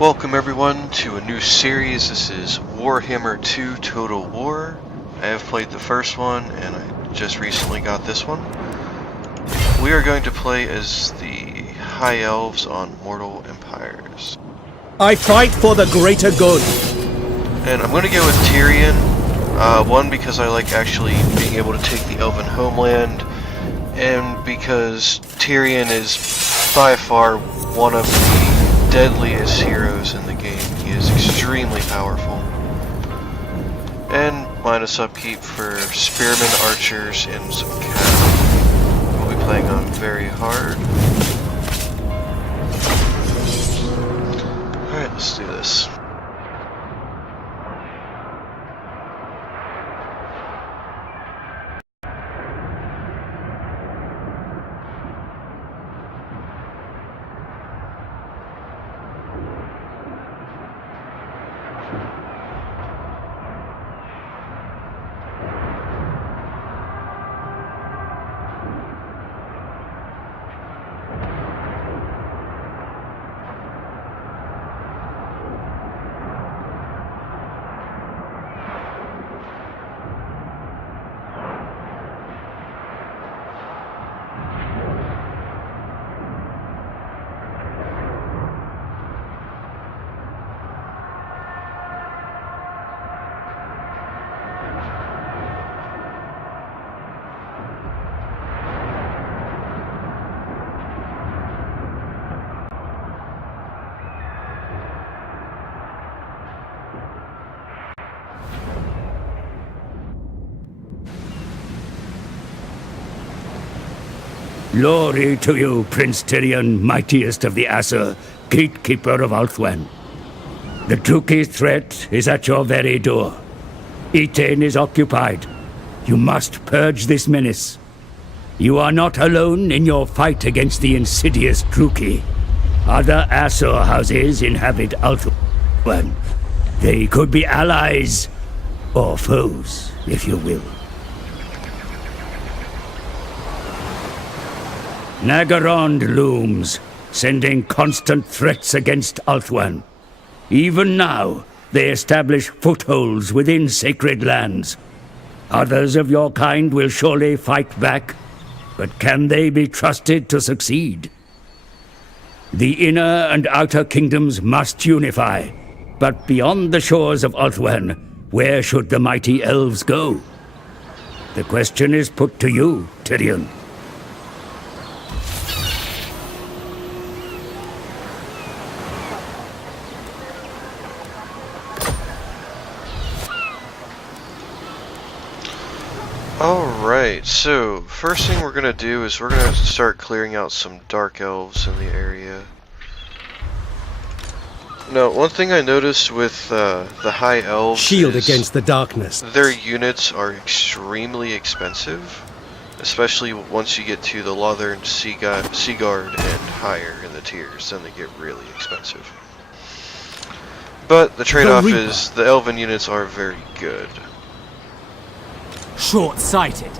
Welcome everyone to a new series. This is Warhammer 2 Total War. I have played the first one and I just recently got this one. We are going to play as the High Elves on Mortal Empires. I fight for the greater good. And I'm going to go with Tyrion. One, because I like actually being able to take the Elven homeland, and because Tyrion is by far one of the deadliest heroes in the game. He is extremely powerful. And minus upkeep for spearmen, archers, and some cattle. We'll be playing on very hard. Alright, let's do this. Glory to you, Prince Tyrion, mightiest of the Aesir, gatekeeper of Ulthuan. The Druchii threat is at your very door. Etain is occupied. You must purge this menace. You are not alone in your fight against the insidious Druchii. Other Aesir houses inhabit Ulthuan. They could be allies, or foes, if you will. Nagarond looms, sending constant threats against Ulthuan. Even now, they establish footholds within sacred lands. Others of your kind will surely fight back, but can they be trusted to succeed? The inner and outer kingdoms must unify, but beyond the shores of Ulthuan, where should the mighty elves go? The question is put to you, Tyrion. Alright, so first thing we're going to do is we're going to start clearing out some dark elves in the area. Now, one thing I noticed with the High Elves Shield is against the darkness. Their units are extremely expensive, especially once you get to the Lothern, Seaguard, and higher in the tiers, then they get really expensive. But the trade-off is the Elven units are very good. Short-sighted.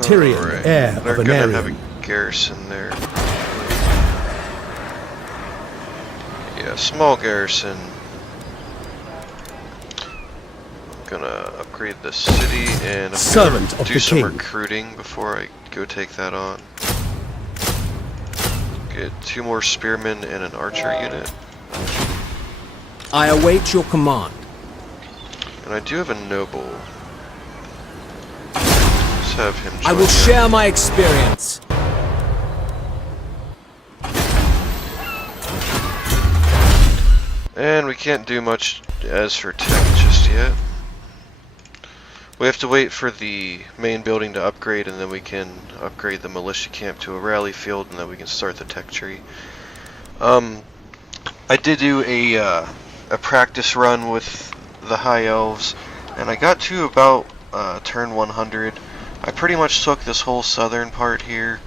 Tyrion, Right. heir They're of an gonna area. have a garrison there. Yeah, small garrison. I'm gonna upgrade the city and I'm Servant gonna of do the some king. recruiting before I go take that on. Get 2 more spearmen and an archer unit. I await your command. And I do have a noble. Let's have him join I will in. share my experience. And we can't do much as for tech just yet. We have to wait for the main building to upgrade, and then we can upgrade the militia camp to a rally field, and then we can start the tech tree. I did do a practice run with the High Elves, and I got to about turn 100. I pretty much took this whole southern part here.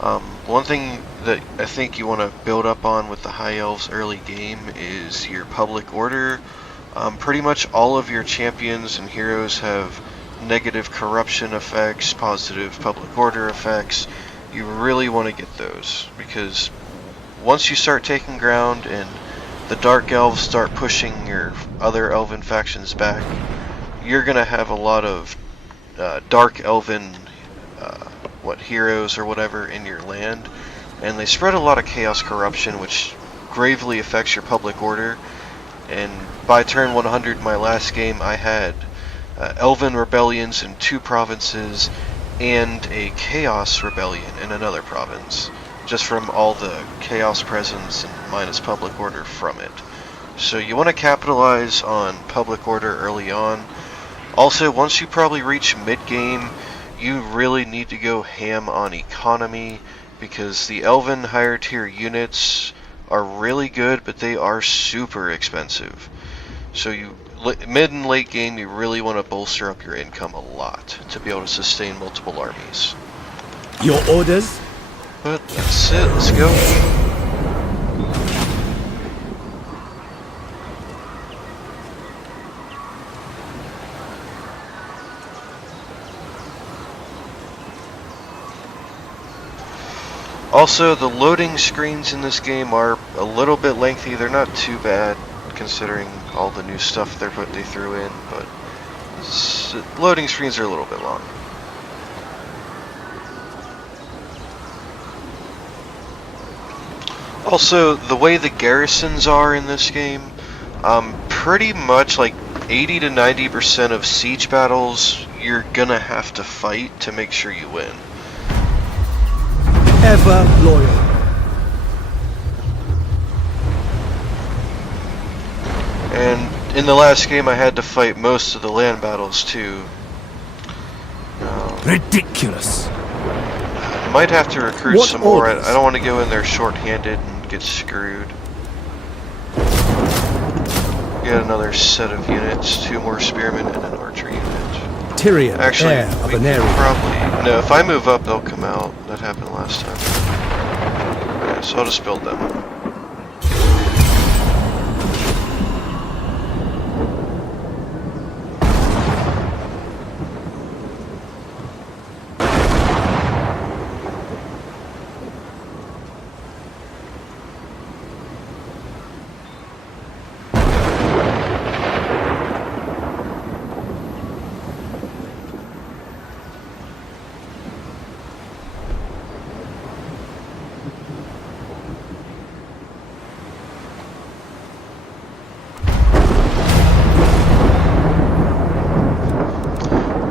One thing that I think you want to build up on with the High Elves early game is your public order. Pretty much all of your champions and heroes have negative corruption effects, positive public order effects. You really want to get those, because once you start taking ground and the Dark Elves start pushing your other Elven factions back, you're gonna have a lot of Dark Elven heroes or whatever in your land, and they spread a lot of chaos corruption, which gravely affects your public order. And by turn 100, my last game, I had Elven rebellions in 2 provinces and a Chaos rebellion in another province, just from all the Chaos presence and minus public order from it. So you want to capitalize on public order early on. Also, once you probably reach mid-game, you really need to go ham on economy, because the Elven higher tier units are really good, but they are super expensive. So mid and late game, you really want to bolster up your income a lot to be able to sustain multiple armies. Your orders? But that's it, let's go. Also, the loading screens in this game are a little bit lengthy. They're not too bad, considering all the new stuff they threw in, but loading screens are a little bit long. Also, the way the garrisons are in this game, pretty much like 80 to 90% of siege battles, you're gonna have to fight to make sure you win. Ever loyal. And in the last game, I had to fight most of the land battles too. Ridiculous. I might have to recruit What some more. orders? I don't want to go in there short-handed and get screwed. Get another set of units, 2 more spearmen and an archer unit. Tyrion, Actually, heir of we an can area. probably... No, if I move up, they'll come out. That happened last time. Okay, so I'll just build them.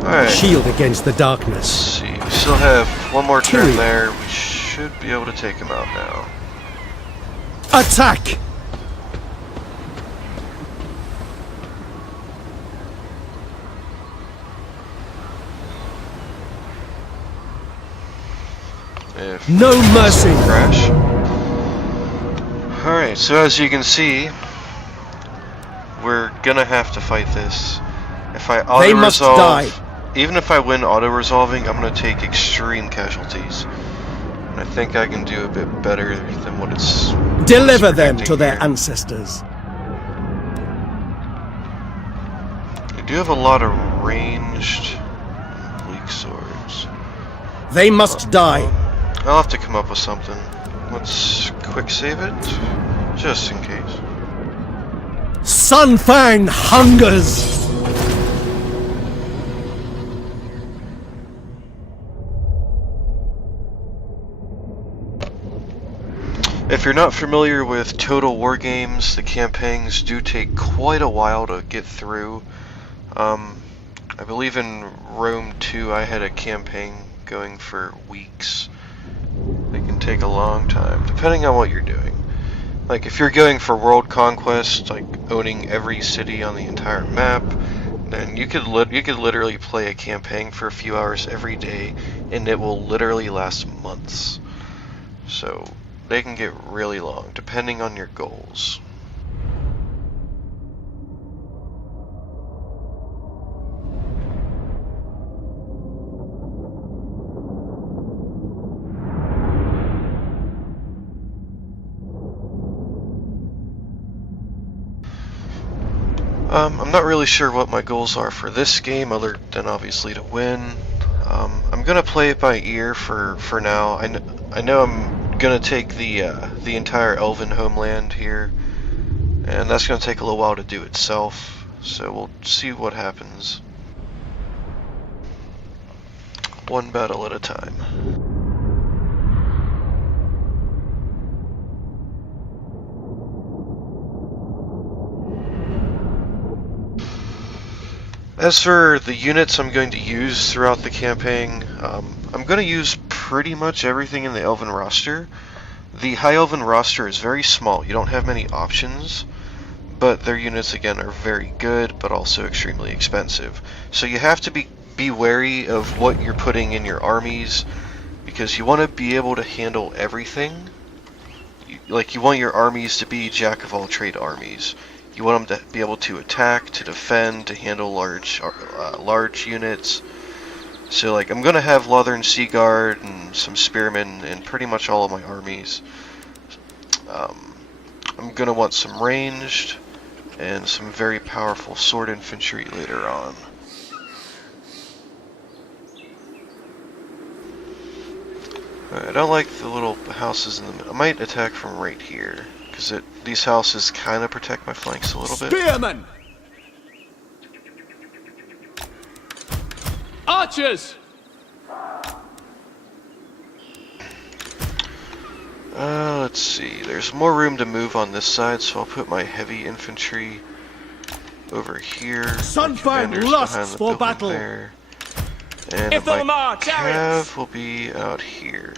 Alright. Shield against the Let's darkness. see. We still have 1 more turn Tyrion. there. We should be able to take him out now. Attack! If No mercy. crash. Alright, so as you can see, we're gonna have to fight this. If I They must die. auto-resolve, even if I win auto-resolving, I'm gonna take extreme casualties. And I think I can do a bit better than what it's... Deliver them to their here. ancestors. I do have a lot of ranged weak swords. They must die. I'll have to come up with something. Let's quick save it, just in case. Sunfang hungers. If you're not familiar with Total War games, the campaigns do take quite a while to get through. I believe in Rome 2 I had a campaign going for weeks. They can take a long time, depending on what you're doing. Like if you're going for world conquest, like owning every city on the entire map, then you could literally play a campaign for a few hours every day, and it will literally last months. So they can get really long, depending on your goals. I'm not really sure what my goals are for this game, other than obviously to win. I'm gonna play it by ear for now. I know I'm gonna take the entire Elven homeland here, and that's gonna take a little while to do itself. So we'll see what happens. One battle at a time. As for the units I'm going to use throughout the campaign, I'm going to use pretty much everything in the Elven roster. The High Elven roster is very small, you don't have many options, but their units again are very good, but also extremely expensive. So you have to be wary of what you're putting in your armies, because you want to be able to handle everything. You want your armies to be jack-of-all-trade armies. You want them to be able to attack, to defend, to handle large units. So I'm going to have Lothern Sea Guard and some Spearmen in pretty much all of my armies. I'm going to want some ranged and some very powerful sword infantry later on. I don't like the little houses in the middle. I might attack from right here, because these houses kind of protect my flanks a little bit. Spearmen! Archers! Let's see. There's more room to move on this side, so I'll put my heavy infantry over here. Sunfang lusts for battle. There. And my cav will be out here.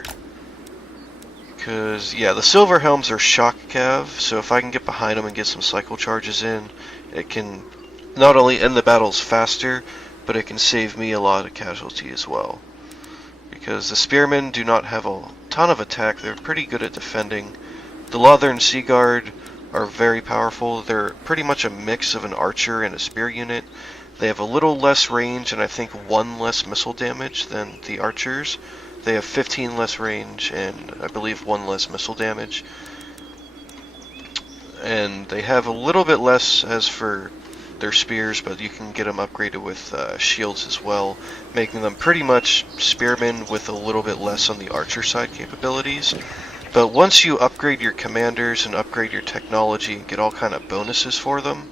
Because, yeah, the Silver Helms are shock cav, so if I can get behind them and get some cycle charges in, it can not only end the battles faster, but it can save me a lot of casualty as well. Because the Spearmen do not have a ton of attack, they're pretty good at defending. The Lothern Sea Guard are very powerful, they're pretty much a mix of an archer and a spear unit. They have a little less range and I think 1 less missile damage than the archers. They have 15 less range and I believe 1 less missile damage. And they have a little bit less as for their spears, but you can get them upgraded with shields as well, making them pretty much spearmen with a little bit less on the archer side capabilities. But once you upgrade your commanders and upgrade your technology and get all kind of bonuses for them,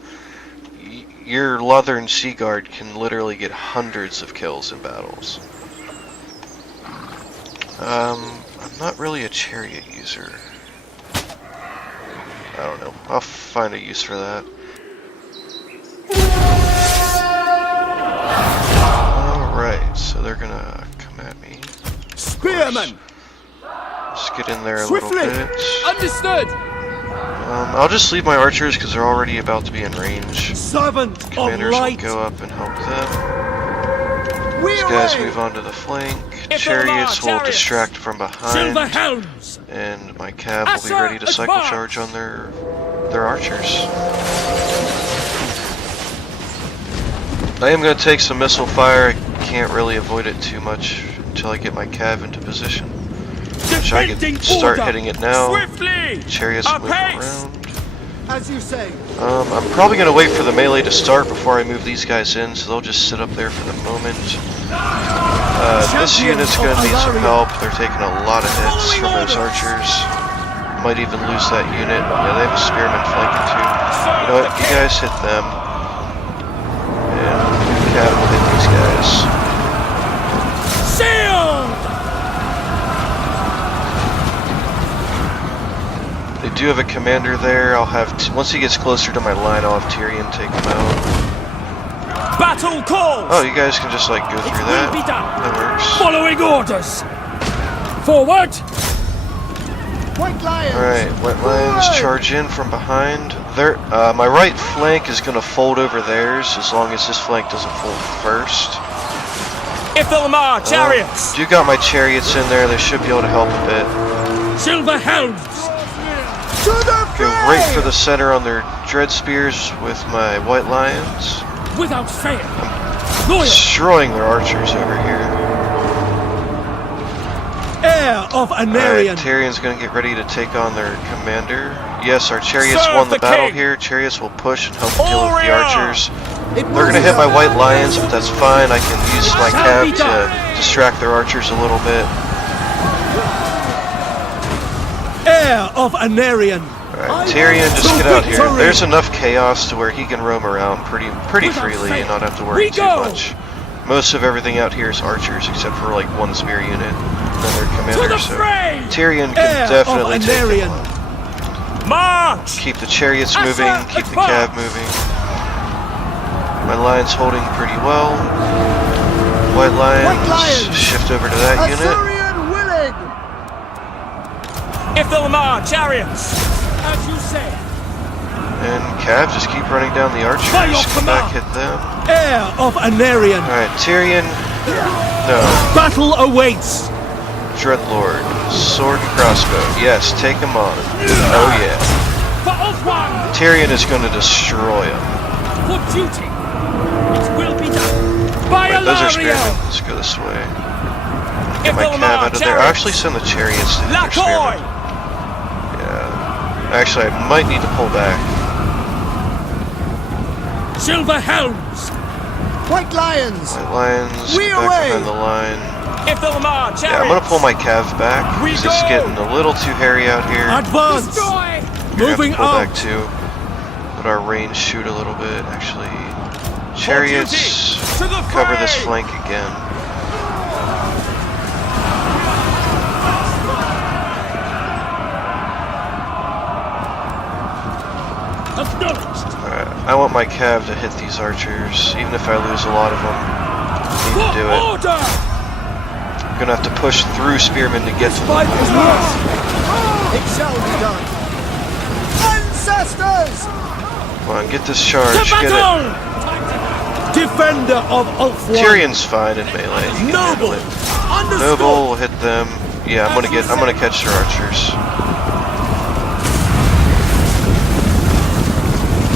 your Lothern Sea Guard can literally get hundreds of kills in battles. I'm not really a chariot user. I don't know. I'll find a use for that. Alright, so they're gonna come at me. Spearmen! Just get in there a little bit. Understood! I'll just leave my archers because they're already about to be in range. Servant Commanders of will light! go up and help them. These guys move on to the flank. Chariots will distract from behind. Silver Helms! And my cav will be ready to cycle charge on their archers. I am going to take some missile fire. I can't really avoid it too much until I get my cav into position. Which I can start hitting it now. Swiftly! Chariots move around. As you say. I'm probably going to wait for the melee to start before I move these guys in, so they'll just sit up there for the moment. This unit's going to need some help. They're taking a lot of hits from those archers. Might even lose that unit. Yeah, they have a spearman flanking too. You know what? You guys hit them. And Cav will hit these guys. Sealed! They do have a commander there. I'll have once he gets closer to my line, I'll have Tyrion take him out. Battle calls! Oh, you guys can just go through that. That works. Following orders! Forward! White Lions! Alright, White Lions charge in from behind. My right flank is going to fold over theirs as long as this flank doesn't fold first. Ithalmar, chariots! Do got my chariots in there, they should be able to help a bit. Silver Helms! Go right for the center on their dread spears with my White Lions. Without fail! Destroying their archers over here. Heir of Anarion! Tyrion's going to get ready to take on their commander. Yes, our chariots won the battle here. Chariots will push and help deal with the archers. They're going to hit my White Lions, but that's fine. I can use my cav to distract their archers a little bit. Heir of Anarion. Alright, Tyrion, just get out here. There's enough chaos to where he can roam around pretty freely and not have to worry too much. Most of everything out here is archers, except for like one spear unit and then their commander, so Tyrion can definitely take them on. March! Keep the chariots moving, keep the cav moving. My line's holding pretty well. White lions, shift over to that unit. Azurian willing. Ithilmar, chariots! As you say. And cav, just keep running down the archers. Come back, hit them. Heir of Anarion. Alright, Tyrion. No. Battle awaits. Dreadlord. Sword and crossbow. Yes, take him on. Oh yeah. For Ulthuan! Tyrion is going to destroy him. For duty! It will be done! By Right, those are Alario! spearmen. Let's go this way. Get my cav out of there. I'll actually send the chariots to hit their spearmen. Yeah. Actually, I might need to pull back. Silver helms! White lions. White lions, We get back away. behind the line. Ithilmar, chariots! Yeah, I'm gonna pull my cav back. We It's go. getting a little too hairy out here. Advance. Destroy! Moving pull out. back too. Let our range shoot a little bit. Actually, chariots To the cover this fray. flank again. Acknowledged! Alright, I want my cav to hit these archers, even if I lose a lot of them. I need to do it. Order! I'm gonna have to push through spearmen to get to them. Fight is lost. It shall be done. Ancestors. Come on, get this charge. To Get it. battle! Defender of Ulthuan. Tyrion's fine in melee. He can handle Noble. it. Understood. Noble will hit them. Yeah, I'm gonna catch their archers.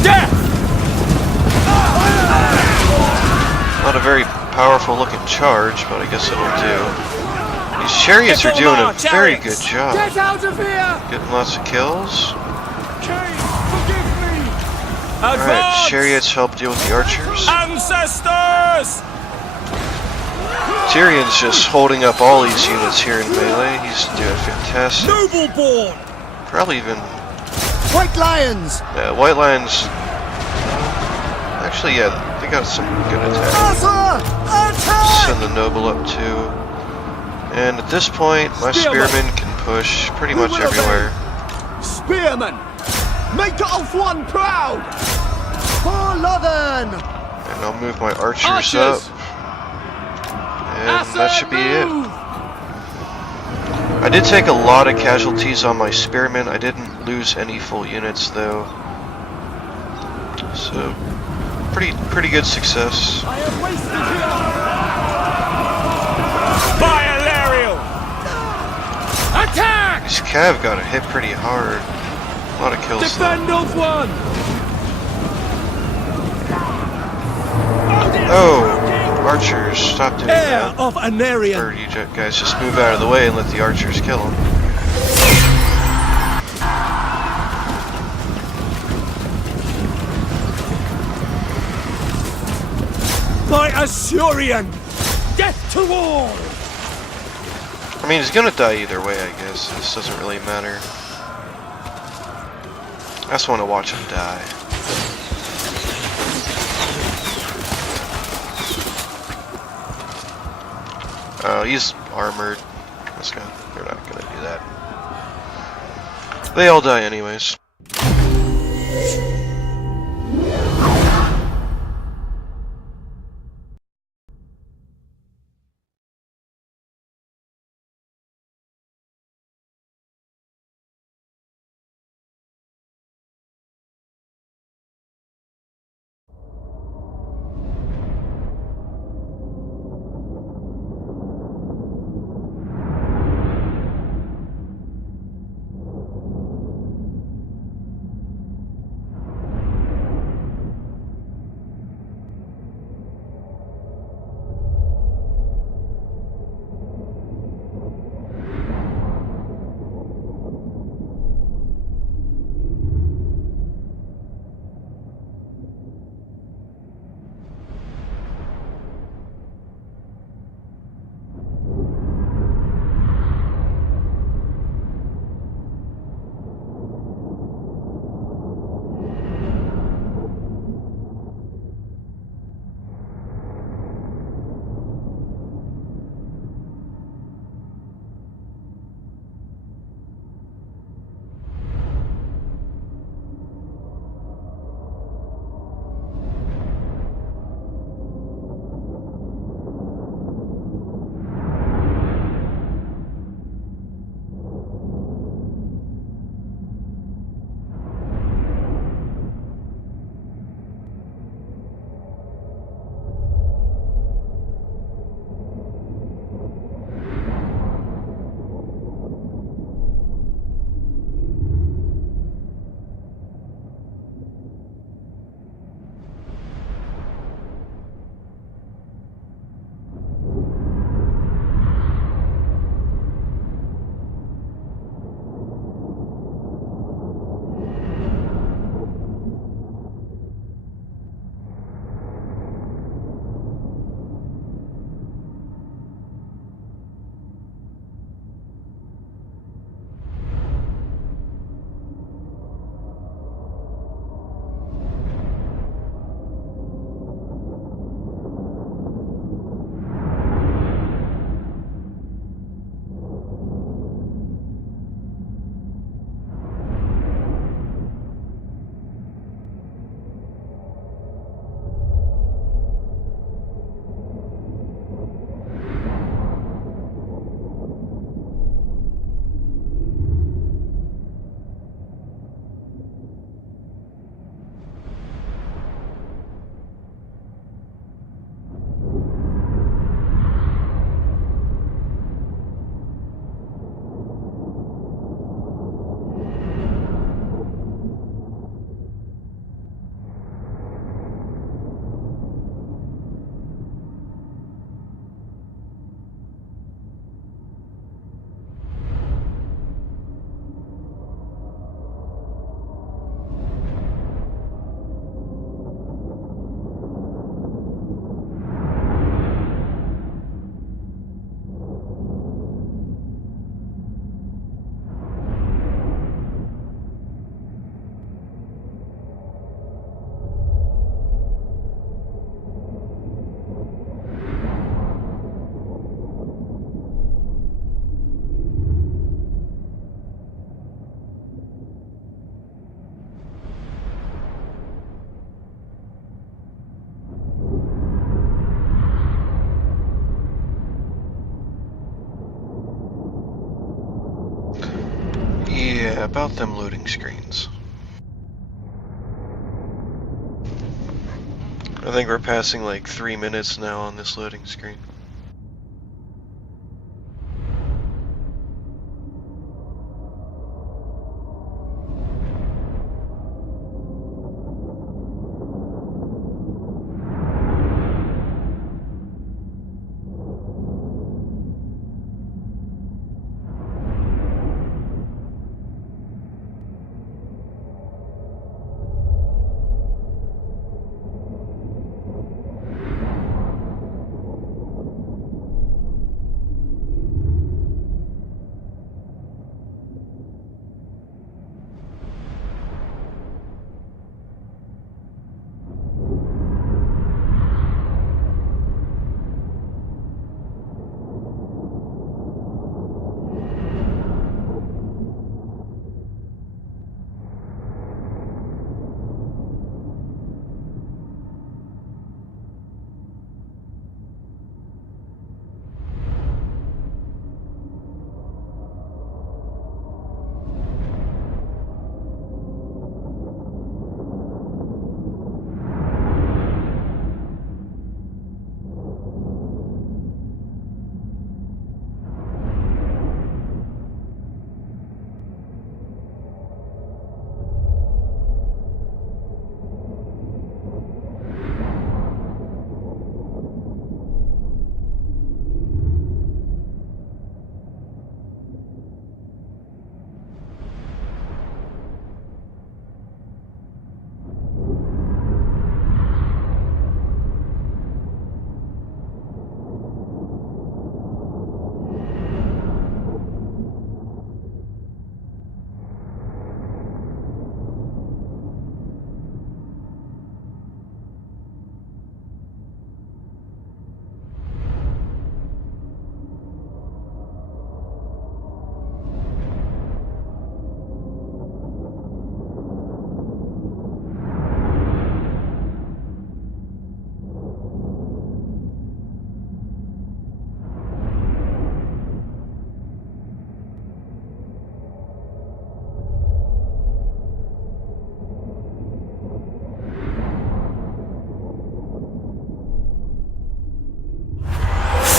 Death! Not a very powerful looking charge, but I guess it'll do. These chariots are doing a very good job. Get out of here. Getting lots of kills. Kane, forgive me. Alright, Advance! chariots help deal with the archers. Ancestors! Tyrion's just holding up all these units here in melee. He's doing fantastic. Noble born! Probably even... White lions. Yeah, white lions... Actually, yeah, they got some good attacks. Asa, attack. Send the noble up too. And at this point, my spearmen can push pretty much everywhere. Spearmen, make Ulthuan proud. For Lothan. And I'll move my archers Archers! up. And that should be it. Move! I did take a lot of casualties on my spearmen. I didn't lose any full units though. So, pretty good success. I have wasted here. By Alario! Attack! These cav got hit pretty hard. A lot of kills though. Defend Ulthuan. Oh, archers, stop doing Heir that. of Anarion. Or you guys just move out of the way and let the archers kill them. By Azurian. Death to all. I mean, he's gonna die either way, I guess. This doesn't really matter. I just want to watch him die. Oh, he's armored. They're not gonna do that. They all die anyways. Yeah, about them loading screens. I think we're passing like 3 minutes now on this loading screen.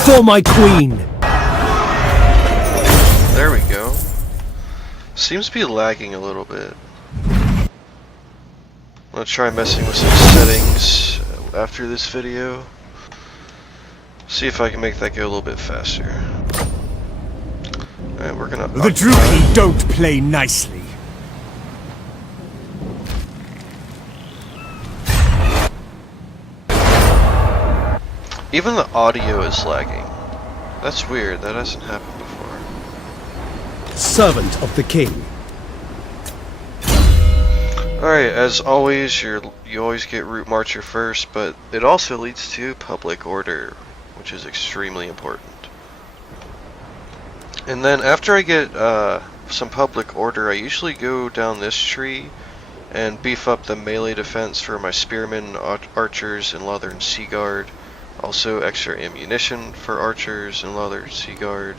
For my queen! There we go. Seems to be lagging a little bit. I'm gonna try messing with some settings after this video. See if I can make that go a little bit faster. Alright, we're gonna... The Druid don't play nicely. Even the audio is lagging. That's weird, that hasn't happened before. Servant of the king. Alright, as always, you always get Route Marcher first, but it also leads to public order, which is extremely important. And then after I get some public order, I usually go down this tree and beef up the melee defense for my spearmen, archers, and Leathern Sea Guard. Also extra ammunition for archers and Leathern Sea Guard.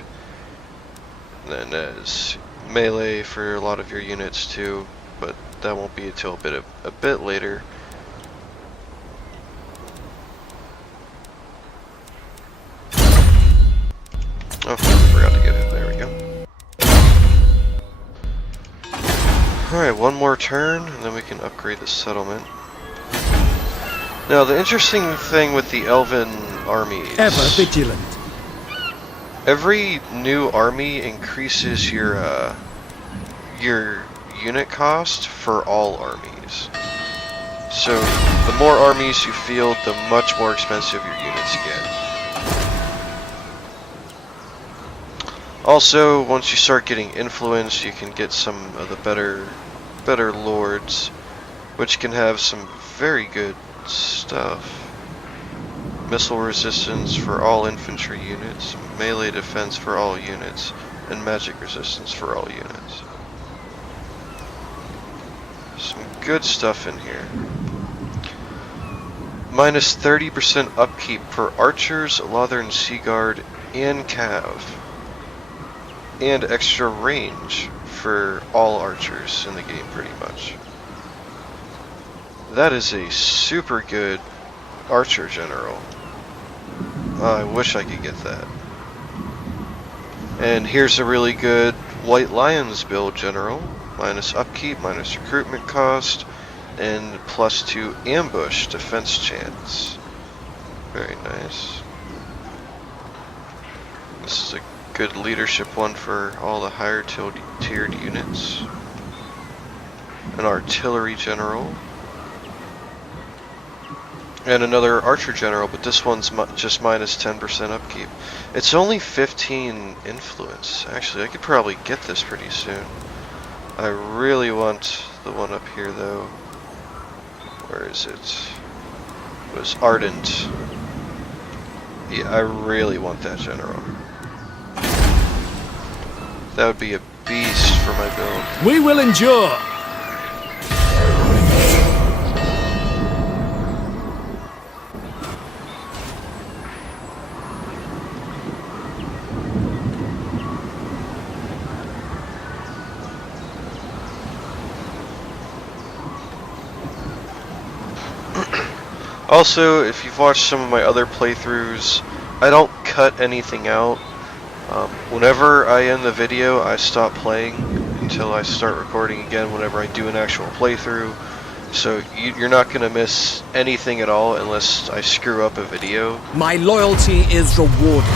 And then as melee for a lot of your units too, but that won't be until a bit later. Oh, forgot to get it. There we go. Alright, one more turn, and then we can upgrade the settlement. Now, the interesting thing with the Elven armies... Ever vigilant. Every new army increases your unit cost for all armies. So, the more armies you field, the much more expensive your units get. Also, once you start getting influence, you can get some of the better lords, which can have some very good stuff. Missile resistance for all infantry units, melee defense for all units, and magic resistance for all units. Some good stuff in here. Minus 30% upkeep for archers, Leathern Sea Guard, and Cav. and extra range for all archers in the game, pretty much. That is a super good archer general. I wish I could get that. And here's a really good White Lions build general. Minus upkeep, minus recruitment cost, and +2 ambush defense chance. Very nice. This is a good leadership one for all the higher tiered units. An artillery general. And another archer general, but this one's just minus 10% upkeep. It's only 15 influence. Actually, I could probably get this pretty soon. I really want the one up here though. Where is it? It was Ardent. Yeah, I really want that general. That would be a beast for my build. We will endure. Also, if you've watched some of my other playthroughs, I don't cut anything out. Whenever I end the video, I stop playing until I start recording again whenever I do an actual playthrough. So you're not going to miss anything at all unless I screw up a video. My loyalty is rewarded.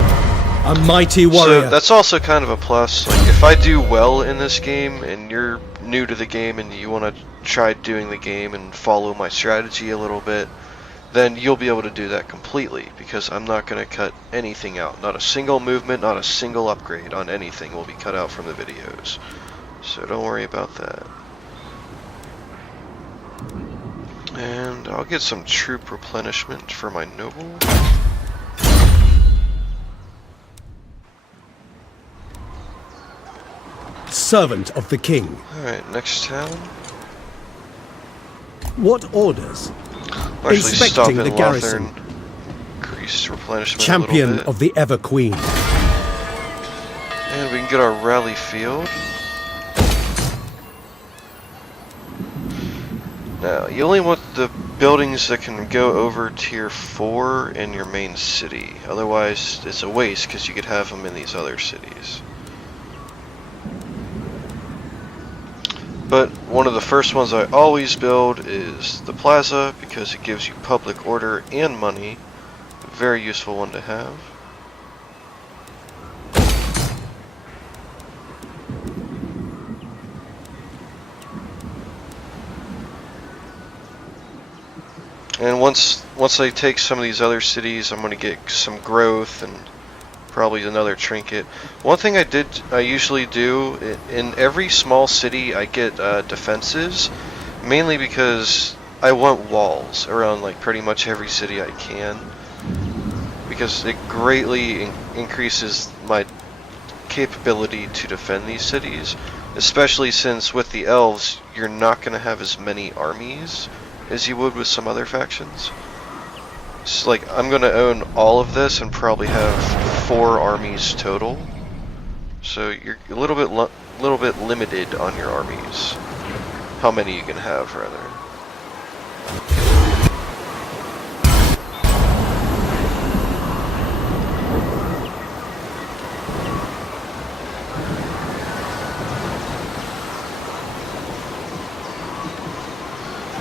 A mighty warrior. So that's also kind of a plus. Like, if I do well in this game and you're new to the game and you want to try doing the game and follow my strategy a little bit, then you'll be able to do that completely, because I'm not going to cut anything out. Not a single movement, not a single upgrade on anything will be cut out from the videos. So don't worry about that. And I'll get some troop replenishment for my noble. Servant of the king. Alright, next town. What orders? I'll actually stop Inspecting in the garrison. Lothern. Increase replenishment a Champion little bit. of the Ever Queen. And we can get our rally field. Now, you only want the buildings that can go over tier 4 in your main city. Otherwise, it's a waste because you could have them in these other cities. But one of the first ones I always build is the plaza, because it gives you public order and money. A very useful one to have. And once I take some of these other cities, I'm going to get some growth and probably another trinket. One thing I usually do, in every small city I get defenses, mainly because I want walls around like pretty much every city I can, because it greatly increases my capability to defend these cities, especially since with the elves you're not going to have as many armies as you would with some other factions. So like, I'm going to own all of this and probably have 4 armies total. So you're a little bit limited on your armies. How many you can have, rather.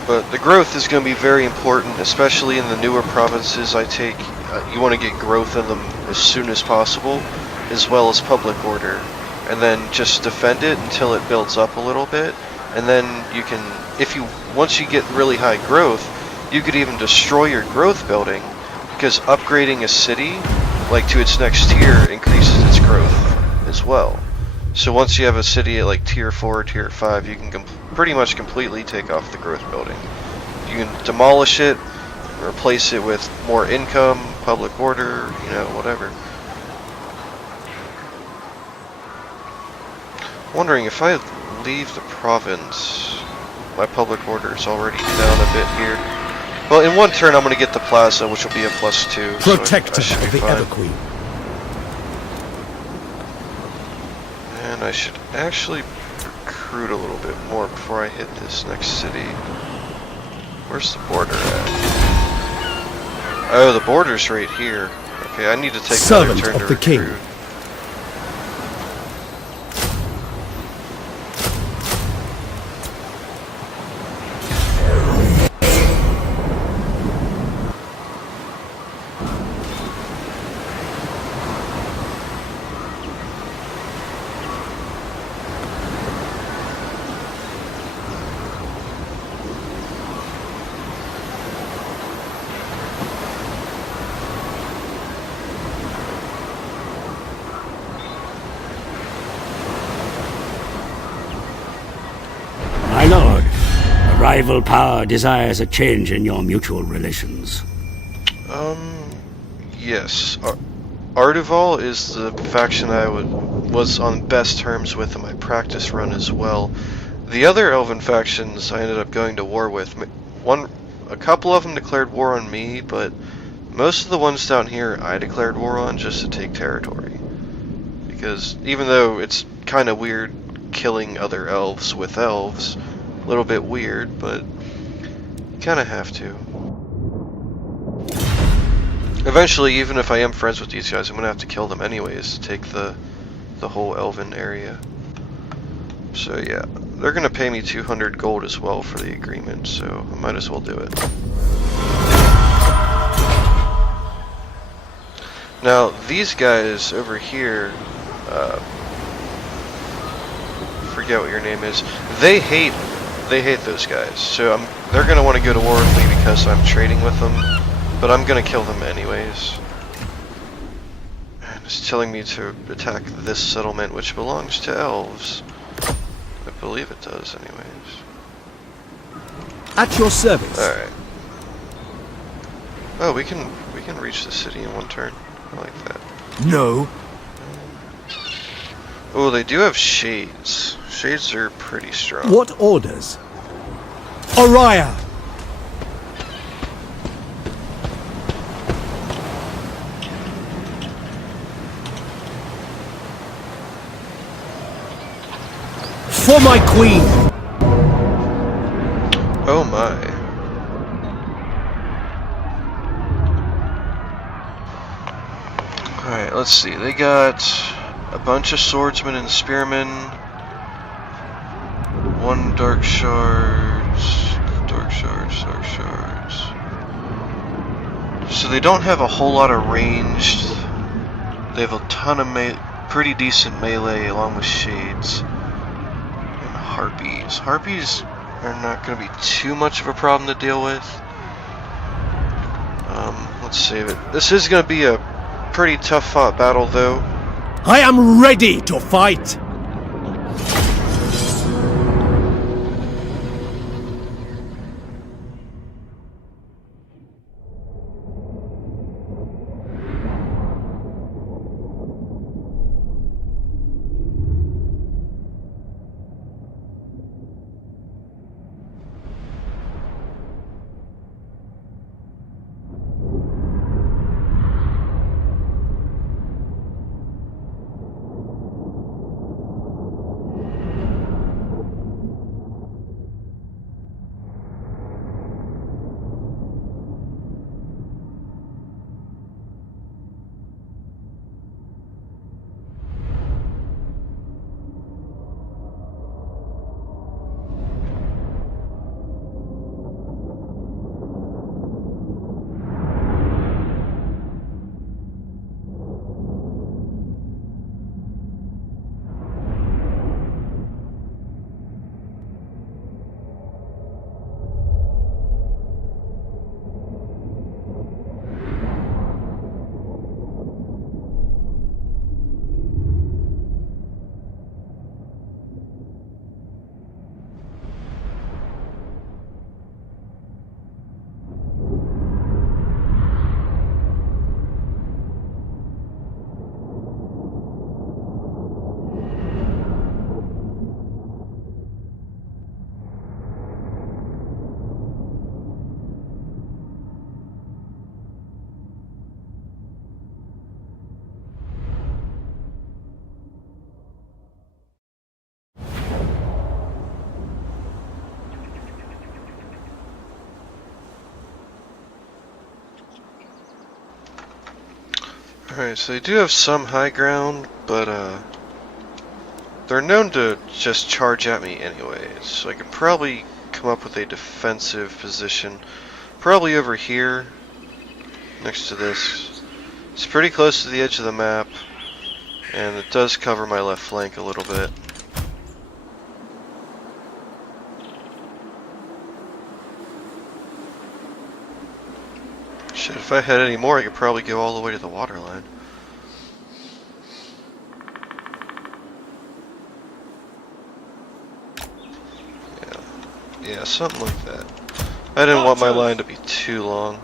But the growth is going to be very important, especially in the newer provinces I take. You want to get growth in them as soon as possible, as well as public order. And then just defend it until it builds up a little bit. And then you can, once you get really high growth, you could even destroy your growth building, because upgrading a city, like to its next tier, increases its growth as well. So once you have a city at like tier 4, tier 5, you can pretty much completely take off the growth building. You can demolish it, replace it with more income, public order, you know, whatever. Wondering if I leave the province, my public order is already down a bit here. Well, in one turn I'm going to get the plaza, which will be a +2. Protector so I should be of the fine. Ever Queen. And I should actually recruit a little bit more before I hit this next city. Where's the border at? Oh, the border's right here. Okay, I need to take another Servant turn of to the king. recruit. My lord, a rival power desires a change in your mutual relations. Yes. Arduval is the faction I was on best terms with in my practice run as well. The other Elven factions I ended up going to war with. A couple of them declared war on me, but most of the ones down here I declared war on just to take territory. Because even though it's kind of weird killing other elves with elves, a little bit weird, but you kind of have to. Eventually, even if I am friends with these guys, I'm gonna have to kill them anyways to take the whole Elven area. So yeah, they're gonna pay me 200 gold as well for the agreement, so I might as well do it. Now, these guys over here, forget what your name is, they hate those guys, so they're gonna want to go to war with me because I'm trading with them. But I'm gonna kill them anyways. And it's telling me to attack this settlement, which belongs to elves. I believe it does, anyways. At your service. Alright. Oh, we can reach the city in one turn. I like that. No. Oh, they do have shades. Shades are pretty strong. What orders? Oriah! For my queen! Oh my. Alright, let's see. They got a bunch of swordsmen and spearmen. One dark shards. Dark shards, dark shards. So they don't have a whole lot of ranged. They have a ton of pretty decent melee along with shades. Harpies. Harpies are not going to be too much of a problem to deal with. Let's save it. This is going to be a pretty tough fought battle though. I am ready to fight! Alright, so they do have some high ground, but they're known to just charge at me anyways. So I could probably come up with a defensive position. Probably over here, next to this. It's pretty close to the edge of the map, and it does cover my left flank a little bit. Shit, if I had any more, I could probably go all the way to the water line. Yeah, something like that. I didn't want my line to be too long.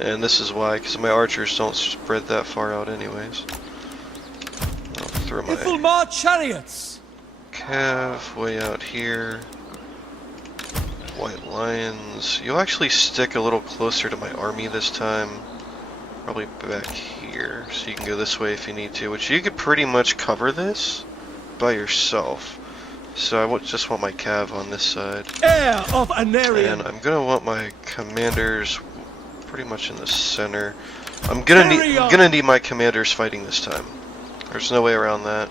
And this is why, because my archers don't spread that far out anyways. I'll throw my chariots! cav way out here. White lions. You'll actually stick a little closer to my army this time. Probably back here. So you can go this way if you need to. Which you could pretty much cover this by yourself. So I just want my cav on this side. Heir of Anarion. And I'm gonna want my commanders pretty much in the center. I'm gonna need my commanders fighting this time. There's no way around that.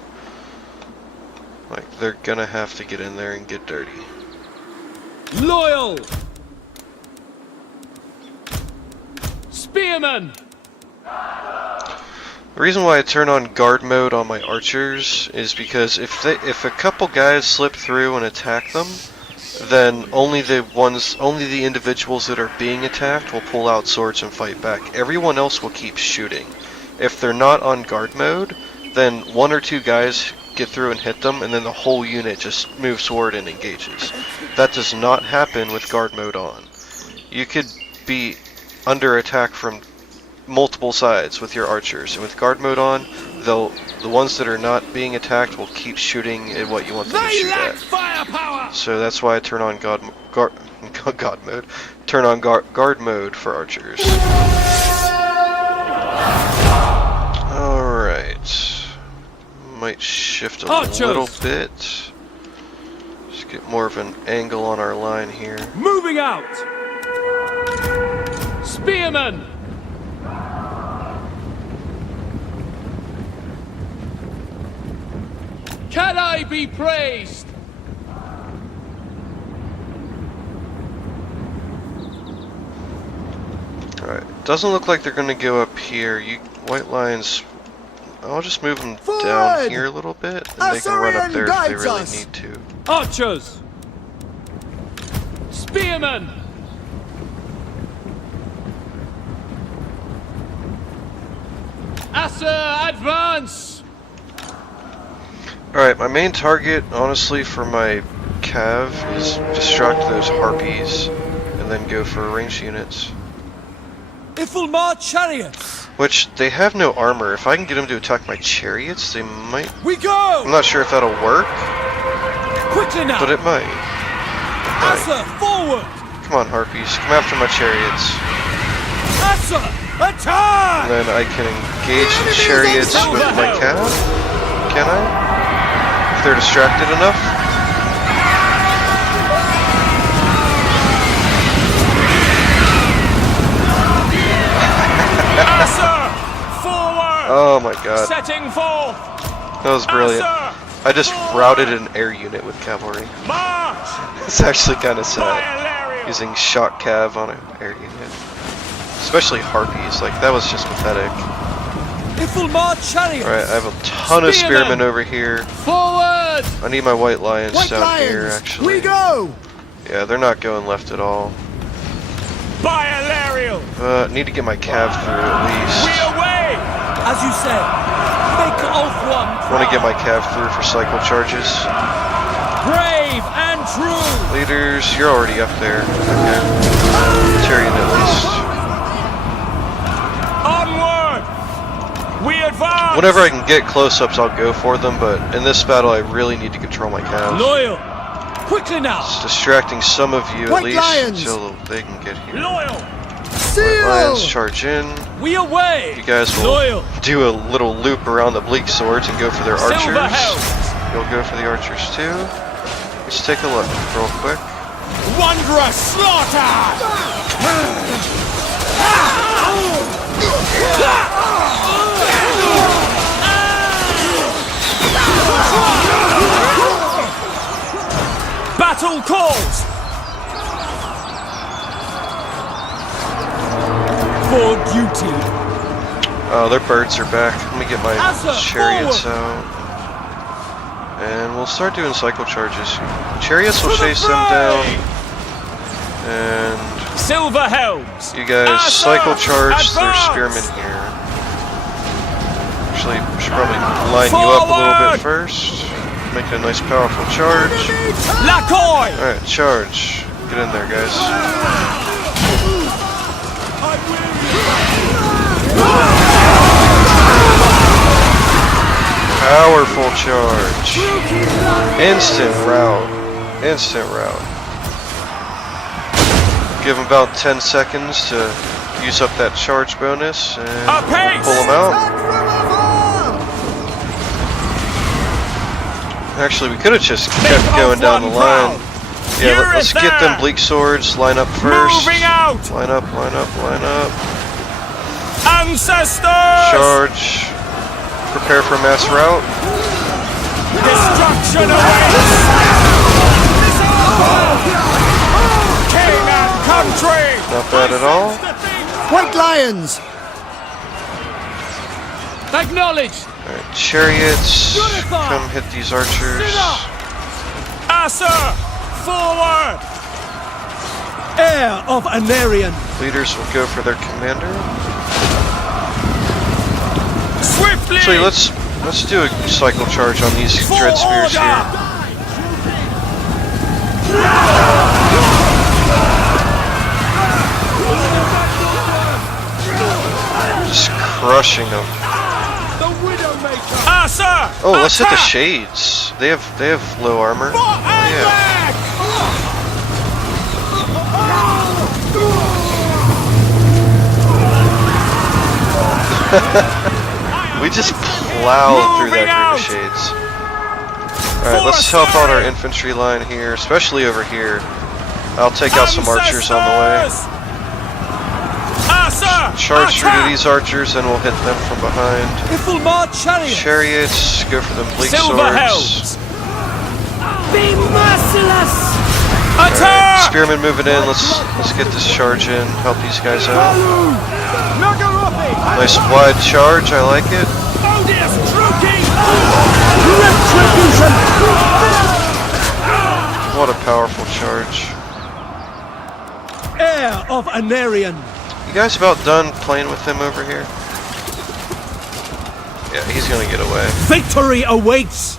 Like, they're gonna have to get in there and get dirty. Loyal! Spearmen! The reason why I turn on guard mode on my archers is because if a couple guys slip through and attack them, then only the individuals that are being attacked will pull out swords and fight back. Everyone else will keep shooting. If they're not on guard mode, then one or two guys get through and hit them, and then the whole unit just moves forward and engages. That does not happen with guard mode on. You could be under attack from multiple sides with your archers, and with guard mode on, the ones that are not being attacked will keep shooting at what you want them to shoot at. Firepower! So that's why I turn on guard mode. Turn on guard mode for archers. Alright. Might shift a little bit. Just get more of an angle on our line here. Moving out! Spearmen! Can I be praised? Alright, doesn't look like they're gonna go up here. White lions, I'll just move them down here a little bit, and they can run up there if they really need to. Archers! Spearmen! Assa, advance! Alright, my main target, honestly, for my cav is distract those harpies, and then go for ranged units. Ifilmar chariots! Which, they have no armor. If I can get them to attack my chariots, they might... We go! I'm not sure if that'll work, Quickly now! but it might. Assa, forward! Come on, harpies, come after my chariots. Assa, attack! And then I can engage the chariots with my cav? Can I? If they're distracted enough? Assa, forward! Oh my god. Setting forth! That was brilliant. Assa, I just routed an air unit with cavalry. march! It's actually kind of sad. Hilarious! Using shock cav on an air unit. Especially harpies, like that was just pathetic. Ifilmar chariots! Alright, I have a ton of spearmen over here. Forward! I need my white lions down here, actually. We go! Yeah, they're not going left at all. By Alariel! Need to get my cav through at least. We away! As you say, make off one. Want to get my cav through for cycle charges. Brave and true! Leaders, you're already up there. Okay. Tyrion at least. Onward! We advance! Whenever I can get close-ups, I'll go for them, but in this battle, I really need to control my calves. Loyal! Quickly now! It's distracting some of you White at least lions! until they can get here. Loyal! White lions charge in. We away! You guys will Loyal! do a little loop around the bleak swords and go for their archers. Silver helms! You'll go for the archers too. Let's take a look real quick. Wondrous slaughter! Battle calls! For duty. Oh, their birds are back. Let me get my Asa, chariots forward! out. And we'll start doing cycle charges. Chariots will To the chase them fray! down. And Silver helms! you guys Asa, cycle charge their advance! spearmen here. Actually, I should probably line you up a little bit Forward! first. Make it a nice powerful charge. Lacoy! Alright, charge. Get in there, guys. Powerful charge. Instant rout. Instant rout. Give them about 10 seconds to use up that charge bonus and Apace! pull them out. Actually, we could have just kept going down the line. Yeah, let's get them bleak swords. Line up first. Moving out! Line up, line up, line up. Ancestors! Charge. Prepare for mass rout. Destruction awaits! King and country! Not bad at all. White lions. Acknowledged! Alright, chariots. Come hit these archers. Asa! Forward! Heir of Anarian. Leaders will go for their commander. Swiftly! Actually, let's do a cycle charge on these Full dread spears order! here. Just crushing them. The Widowmaker! Asa! Oh, let's hit the attack! shades. They have low armor. For Yeah. We just plowed through that group of shades. Alright, let's help out our infantry line here, especially over here. I'll take out some archers on the way. Asa! Charge through to attack! these archers and we'll hit them from behind. Ifilmar chariot. Chariots, go for them bleak Silver swords. helms! Be merciless. Attack! Spearmen moving in, let's get this charge in, help these guys out. Nice wide charge, I like it. Odious Druki! Retribution. What a powerful charge. Heir of Anarian. You guys about done playing with him over here? Yeah, he's gonna get away. Victory awaits.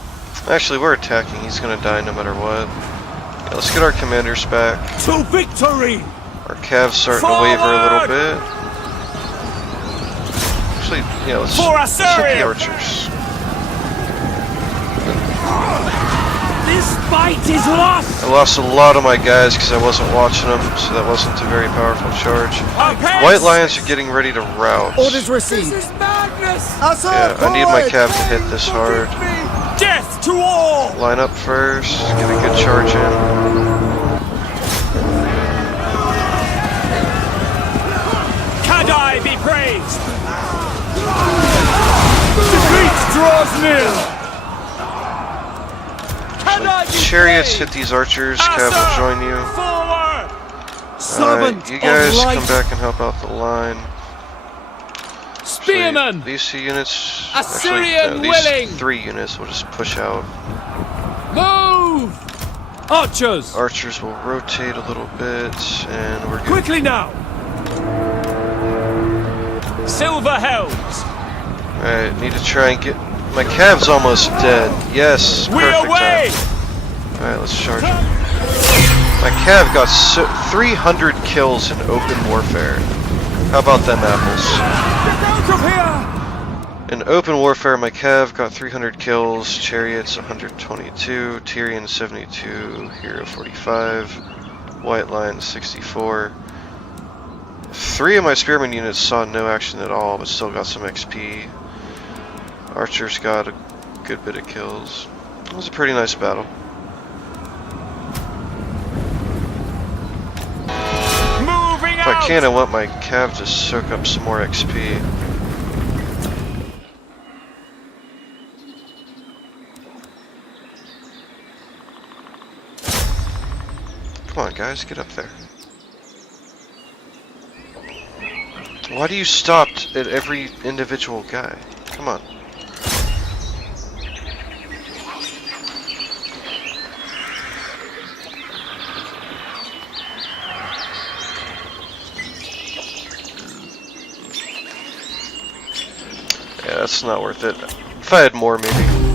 Actually, we're attacking. He's gonna die no matter what. Yeah, let's get our commanders back. To victory. Our calves starting to waver a little bit. Actually, yeah, let's hit the archers. This fight is lost. I lost a lot of my guys because I wasn't watching them, so that wasn't a very powerful charge. White lions are getting ready to rout. Orders received. Yeah, I need my cav to hit this hard. Death to all! Line up first, get a good charge in. Kadai be praised! Defeat draws near! Kadai be Chariots praised! hit these archers, cav will join you. Forward! Servant You guys of light. come back and help out the line. Spearmen! These two units, Assyrian these willing! 3 units will just push out. Move! Archers! Archers will rotate a little bit, and we're good. Quickly now! Silver helms! Alright, need to try and get... My cav's almost dead. Yes, We perfect away! time. Alright, let's charge him. My cav got 300 kills in open warfare. How about them apples? Get out of here! In open warfare, my cav got 300 kills, chariots 122, Tyrion 72, hero 45, white lion 64. 3 of my spearman units saw no action at all, but still got some XP. Archers got a good bit of kills. It was a pretty nice battle. Moving If I can, I want my cav to soak up some more XP. Come on, guys, get up there. Why do you stop at every individual guy? Come on. Yeah, that's not worth it. If I had more, maybe.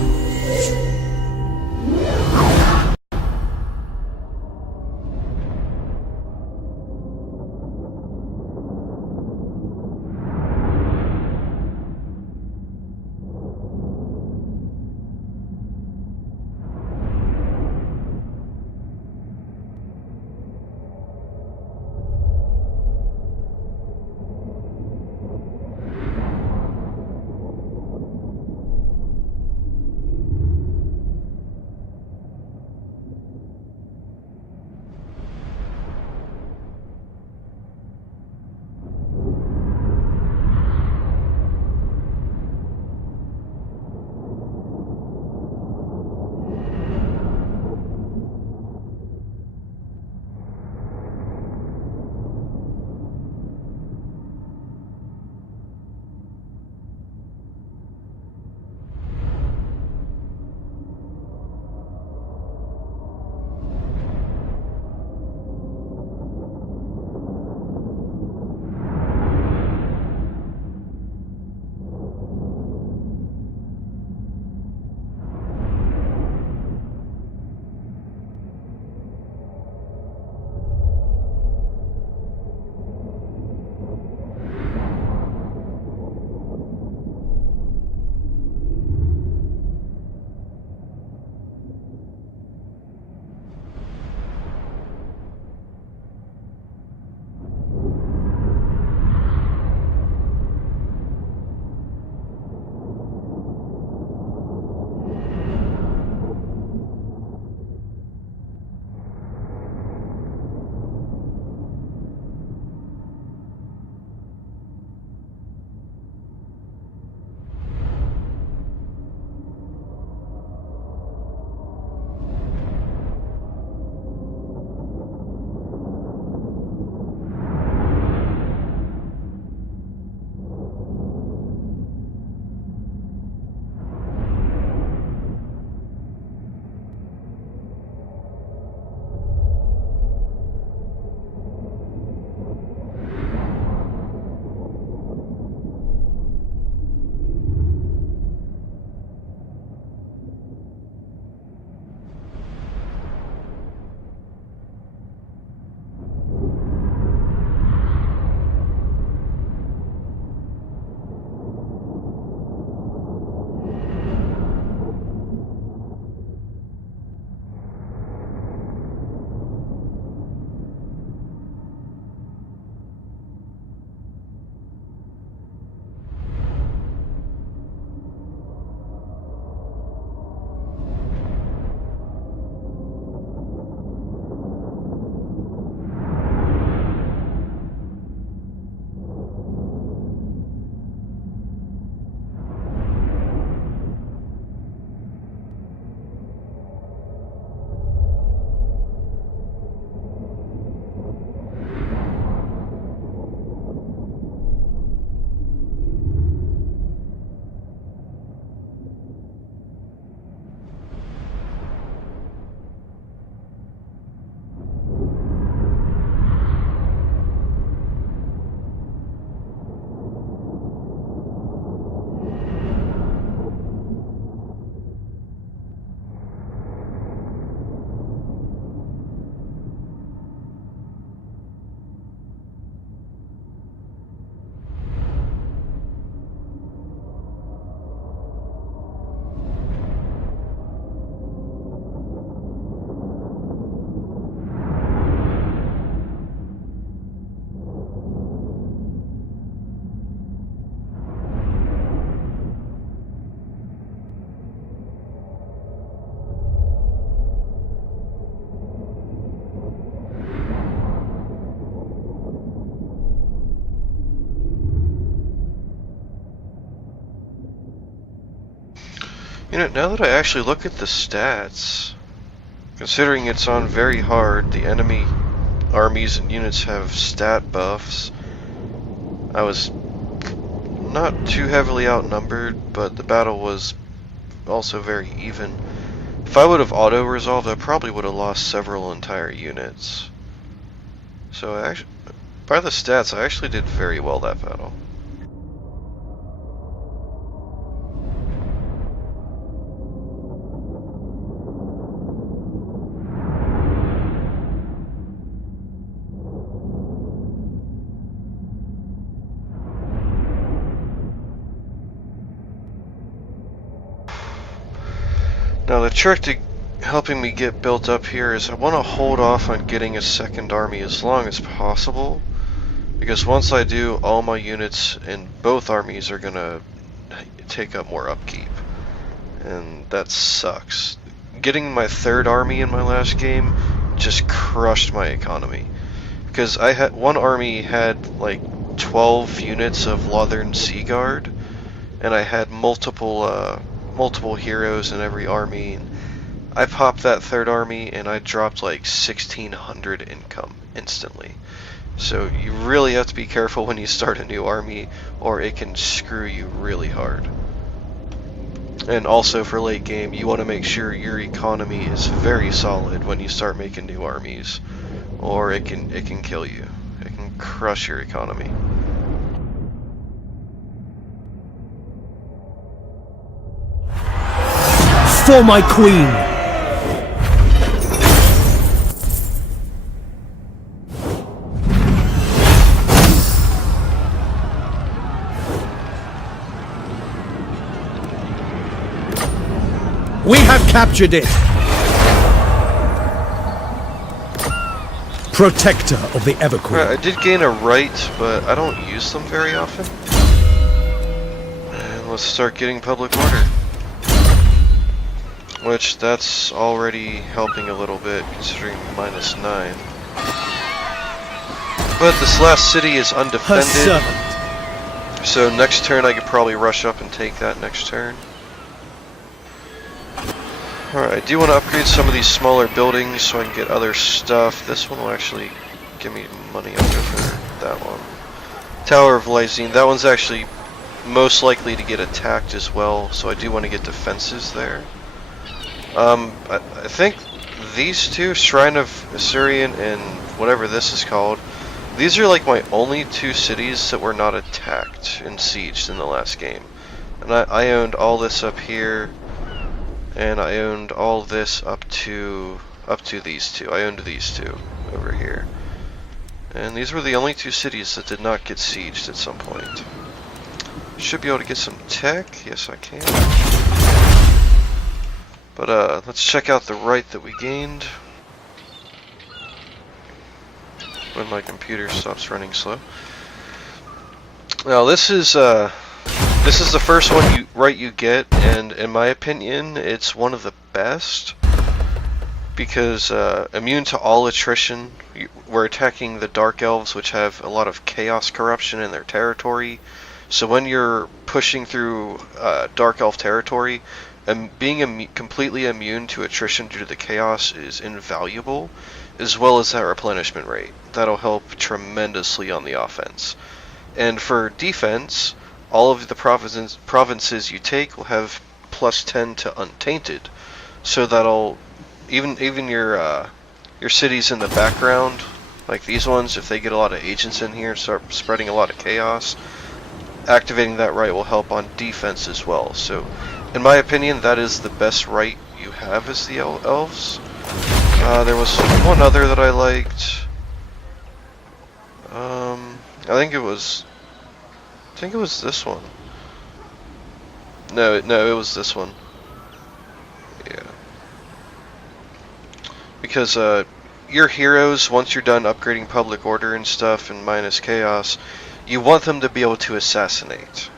You know, now that I actually look at the stats, considering it's on very hard, the enemy armies and units have stat buffs. I was not too heavily outnumbered, but the battle was also very even. If I would have auto-resolved, I probably would have lost several entire units. So actually, by the stats, I actually did very well that battle. Now the trick to helping me get built up here is I want to hold off on getting a second army as long as possible, because once I do, all my units in both armies are going to take up more upkeep, and that sucks. Getting my third army in my last game just crushed my economy, because I had one army had like 12 units of Lothern Sea Guard, and I had multiple heroes in every army. I popped that third army and I dropped like 1,600 income instantly. So you really have to be careful when you start a new army, or it can screw you really hard. And also for late game, you want to make sure your economy is very solid when you start making new armies, or it can kill you. It can crush your economy. For my queen! We have captured it! Protector of the Everqueen. Right, I did gain a right, but I don't use them very often. And let's start getting public order. Which, that's already helping a little bit, considering -9. But this last city is undefended, so next turn I could probably rush up and take that next turn. Alright, I do want to upgrade some of these smaller buildings so I can get other stuff. This one will actually give me money under for that one. Tower of Lysine, that one's actually most likely to get attacked as well, so I do want to get defenses there. I think these two, Shrine of Assyrian and whatever this is called, these are like my only two cities that were not attacked and sieged in the last game. And I owned all this up here, and I owned all this up to these two. I owned these two over here. And these were the only two cities that did not get sieged at some point. Should be able to get some tech. Yes, I can. But let's check out the right that we gained when my computer stops running slow. Now this is the first one you get, and in my opinion, it's one of the best because immune to all attrition. We're attacking the Dark Elves, which have a lot of chaos corruption in their territory. So when you're pushing through Dark Elf territory, being completely immune to attrition due to the chaos is invaluable, as well as that replenishment rate. That'll help tremendously on the offense. And for defense, all of the provinces you take will have +10 to Untainted, so that'll even your cities in the background, like these ones, if they get a lot of agents in here and start spreading a lot of chaos, activating that right will help on defense as well. So in my opinion, that is the best right you have as the elves. There was one other that I liked. I think it was this one. No, it was this one. Yeah. Because your heroes, once you're done upgrading public order and stuff and minus chaos, you want them to be able to assassinate.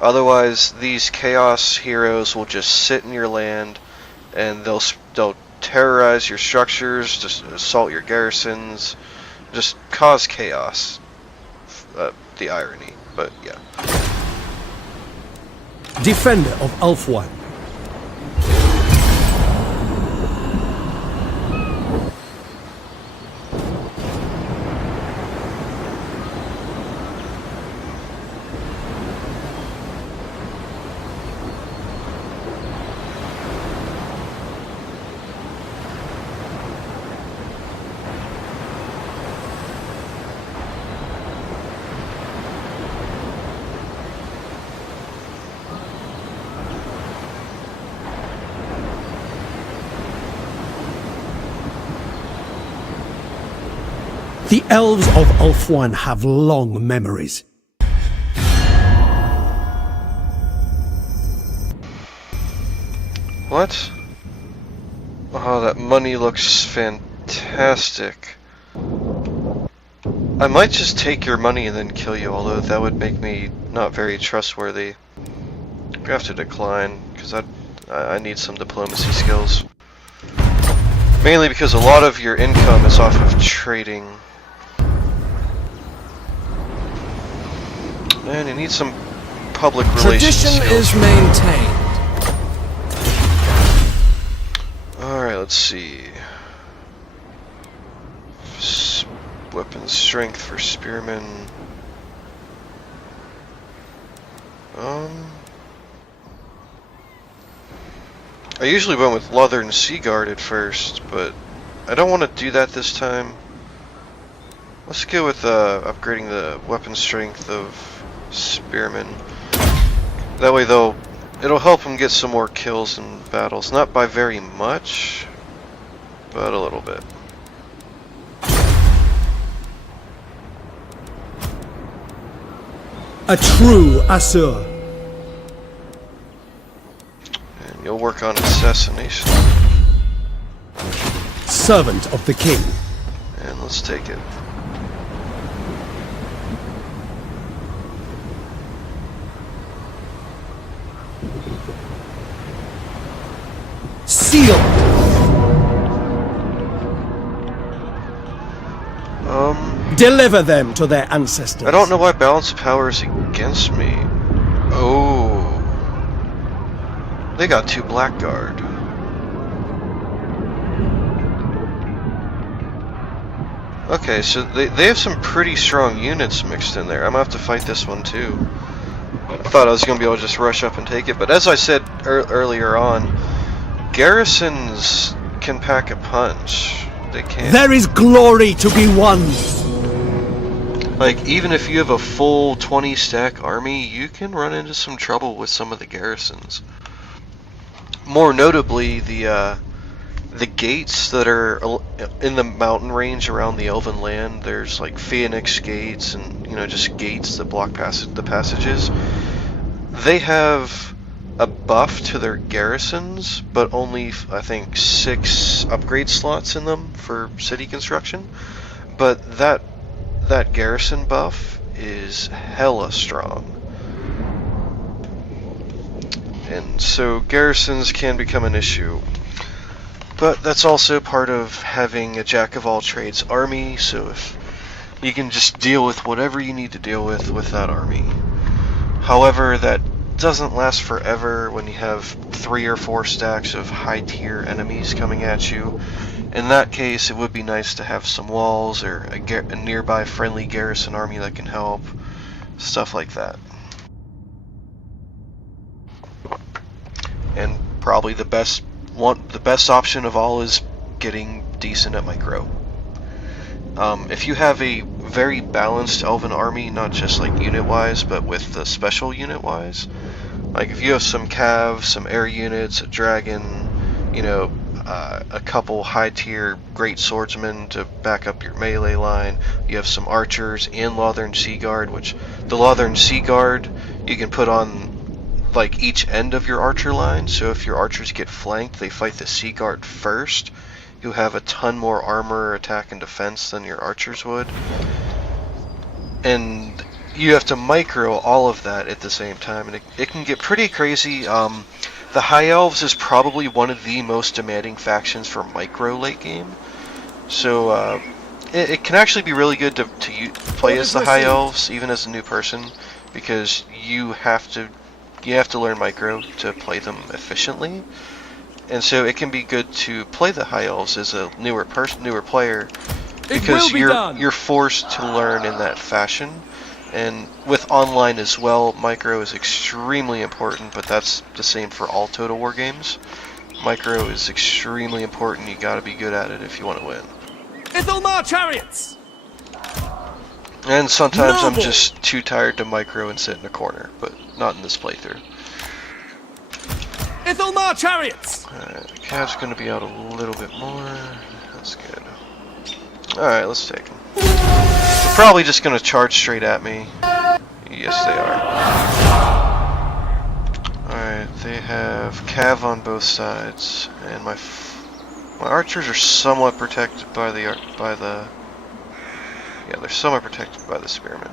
Otherwise, these chaos heroes will just sit in your land, and they'll terrorize your structures, just assault your garrisons, just cause chaos. The irony, but yeah. Defender of Ulthuan. The elves of Ulthuan have long memories. What? Oh, that money looks fantastic. I might just take your money and then kill you, although that would make me not very trustworthy. I have to decline, because I need some diplomacy skills. Mainly because a lot of your income is off of trading. And you need some public relations skills. Tradition is maintained. Alright, let's see. Weapon strength for spearmen. I usually went with Leather and Seaguard at first, but I don't want to do that this time. Let's go with upgrading the weapon strength of spearmen. That way, though, it'll help him get some more kills in battles. Not by very much, but a little bit. A true Asur. And you'll work on assassination. Servant of the king. And let's take it. Seal. Deliver them to their ancestors. I don't know why balance of power is against me. Oh. They got 2 Blackguard. Okay, so they have some pretty strong units mixed in there. I'm gonna have to fight this one too. I thought I was gonna be able to just rush up and take it, but as I said earlier on, garrisons can pack a punch. They can. There is glory to be won. Like, even if you have a full 20 stack army, you can run into some trouble with some of the garrisons. More notably, the gates that are in the mountain range around the Elven land. There's like Phoenix gates and, you know, just gates that block the passages. They have a buff to their garrisons, but only, I think, 6 upgrade slots in them for city construction. But that garrison buff is hella strong. And so garrisons can become an issue. But that's also part of having a jack-of-all-trades army, so if you can just deal with whatever you need to deal with that army. However, that doesn't last forever when you have 3 or 4 stacks of high-tier enemies coming at you. In that case, it would be nice to have some walls or a nearby friendly garrison army that can help. Stuff like that. And probably the best option of all is getting decent at micro. If you have a very balanced Elven army, not just like unit-wise, but with the special unit-wise, like if you have some cav, some air units, a dragon, you know, a couple high-tier great swordsmen to back up your melee line, you have some archers and Leather Sea Guard, which the Leather Sea Guard you can put on like each end of your archer line, so if your archers get flanked, they fight the Sea Guard first, who have a ton more armor, attack, and defense than your archers would. And you have to micro all of that at the same time, and it can get pretty crazy. The High Elves is probably one of the most demanding factions for micro late game, so it can actually be really good to play as the High Elves, even as a new person, because you have to learn micro to play them efficiently. And so it can be good to play the High Elves as a newer player, because you're forced to learn in that fashion. And with online as well, micro is extremely important, but that's the same for all Total War games. Micro is extremely important, you gotta be good at it if you want to win. Ithalmar chariots! And sometimes Noble. I'm just too tired to micro and sit in a corner, but not in this playthrough. Ithalmar chariots! Alright, the cav's gonna be out a little bit more. That's good. Alright, let's take him. They're probably just gonna charge straight at me. Yes, they are. Alright, they have cav on both sides, and my archers are somewhat protected by the yeah, they're somewhat protected by the spearmen.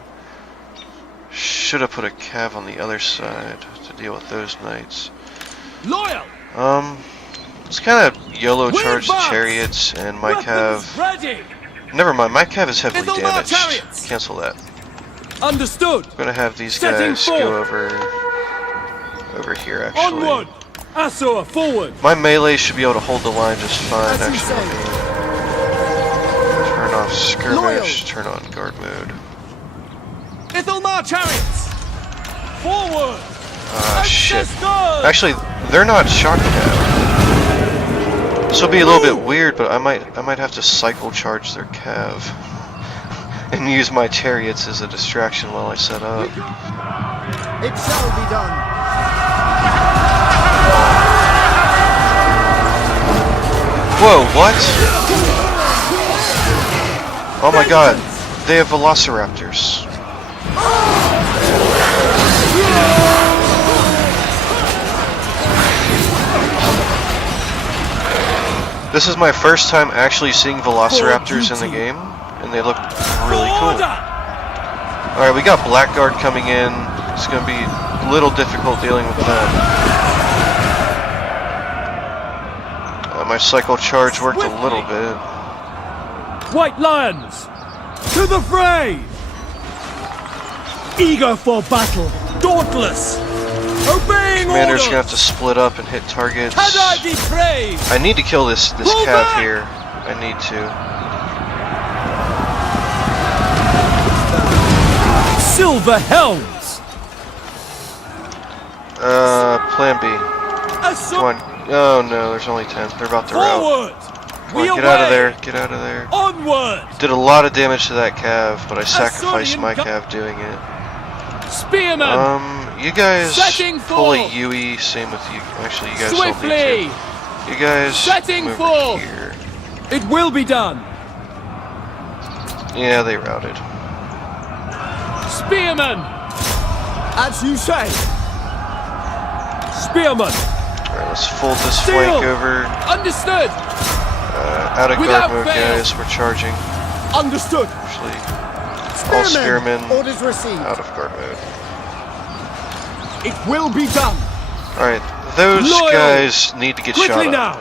Should have put a cav on the other side to deal with those knights. Loyal. Let's kind of YOLO We charge the advance! chariots, and my Weapons cav. ready. Never mind, my cav is heavily It'll damaged. march chariots! Cancel that. Understood. I'm gonna have these Setting guys forth. go over here actually. Onward. Asur, forward. My melee should be able to hold the line just fine As you actually. say. Turn off skirmish, Loyal. turn on guard mode. Ithelmar chariots. Forward. Ah shit. Ancestors! Actually, they're not shock cav. This will be a little bit weird, but I might have to cycle charge their cav and use my chariots as a distraction while I set up. It shall be done. Whoa, what? Oh my god, they have velociraptors. This is my first time actually seeing velociraptors in the game, and they look really cool. Alright, we got Blackguard coming in. It's gonna be a little difficult dealing with them. My cycle charge worked a little bit. White Lions, to the fray! Eager for battle, dauntless, obeying Commander's orders. gonna have to split up and hit targets. Can I be praised? I need to kill this Pull cav back! here. I need to. Silver helms. Plan B. Asur, Come on. Oh no, there's only 10. They're about to rout. forward. Come on, get out of there. Get out of there. Onward. Did a lot of damage to that cav, but I sacrificed my Asurian cav doing it. Spearmen, You guys Setting pull a forth. Yui, same with you. Actually, you guys don't swiftly. need to. You guys Setting move forth. here. It will be done. Yeah, they routed. Spearmen, As you say. spearmen. Alright, let's fold this Steel. flank over. Understood. Out of Without guard mode, fail. guys. We're charging. Understood. Actually, all spearmen Orders received. out of guard mode. It will be done. Alright, those Loyal. guys need to get Quickly shot up.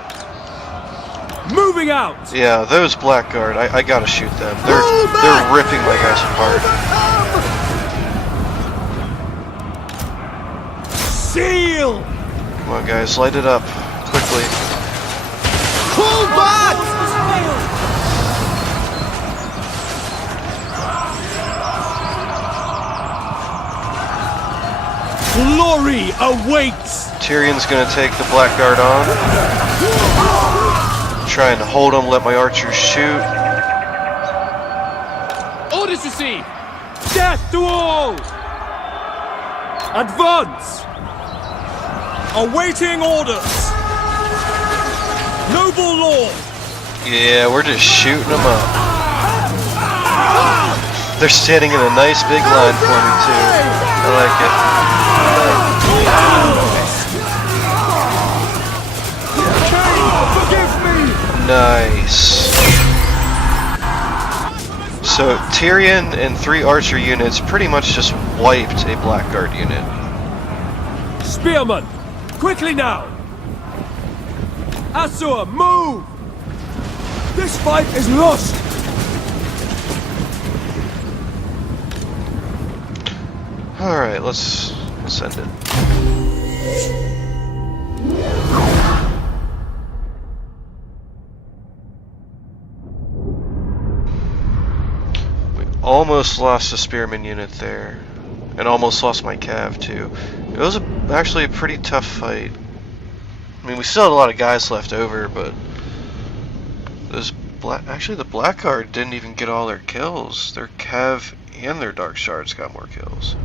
now. Moving out. Yeah, those blackguard, I gotta shoot them. They're ripping my guys apart. Seal. Come on guys, light it up. Quickly. Pull back! Glory awaits. Tyrion's gonna take the blackguard on. Trying to hold him, let my archers shoot. Orders received. Death to all. Advance. Awaiting orders. Noble lord. Yeah, we're just shooting them up. They're standing in a nice big line for me too. I like it. Forgive me! Nice. So Tyrion and 3 archer units pretty much just wiped a blackguard unit. Spearmen, quickly now. Asur, move. This fight is lost. Alright, let's end it. We almost lost a spearman unit there. And almost lost my cav too. It was actually a pretty tough fight. I mean, we still had a lot of guys left over, but those actually the blackguard didn't even get all their kills. Their cav and their dark shards got more kills.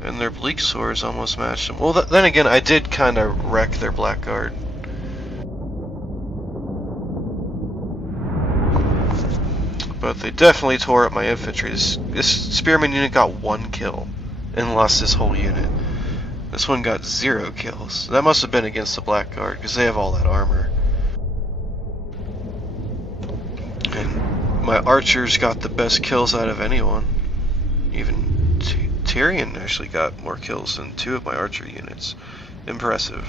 And their bleak swords almost matched them. Well, then again, I did kind of wreck their blackguard. But they definitely tore up my infantry. This spearman unit got 1 kill and lost his whole unit. This one got 0 kills. That must have been against the Blackguard, because they have all that armor. And my archers got the best kills out of anyone. Even Tyrion actually got more kills than 2 of my archer units. Impressive.